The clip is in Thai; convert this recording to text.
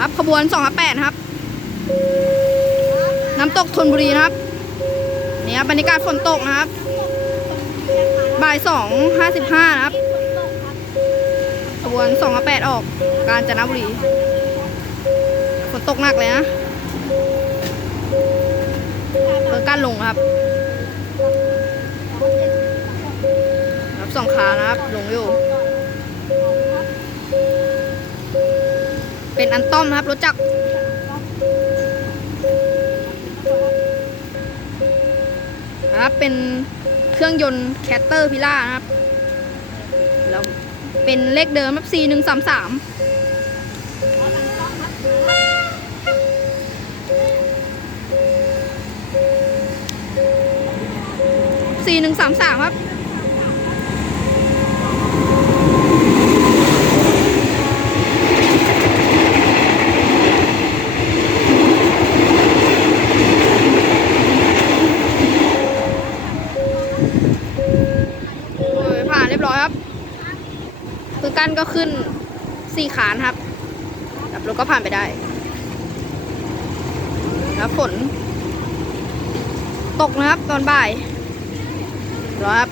ครับขบวน258นะครับ น้ำตกธนบุรีนะครับนี่ครับบรรยากาศฝนตกนะครับ บ่ายสองห้าสิบห้านะครับ ขบวนสองแปดออก กาญจนบุรี ฝนตกหนักเลยนะเพื่อการลงครับรับสองขานะครับ ลงอยู่ เป็นอันต้อมนะครับรถจักรนะครับเป็นเครื่องยนต์แคตเตอร์พิล่านะครับแล้วเป็นเลขเดิมครับ4 1 3 3 4 1 3 3ครับ โอ้ยผ่าน เรียบร้อยครับ คือกั้นก็ขึ้นสี่ขานครับแล้วรถก็ผ่านไปได้ แล้วฝน ตกนะครับตอนบ่ายเรียบร้อยครับ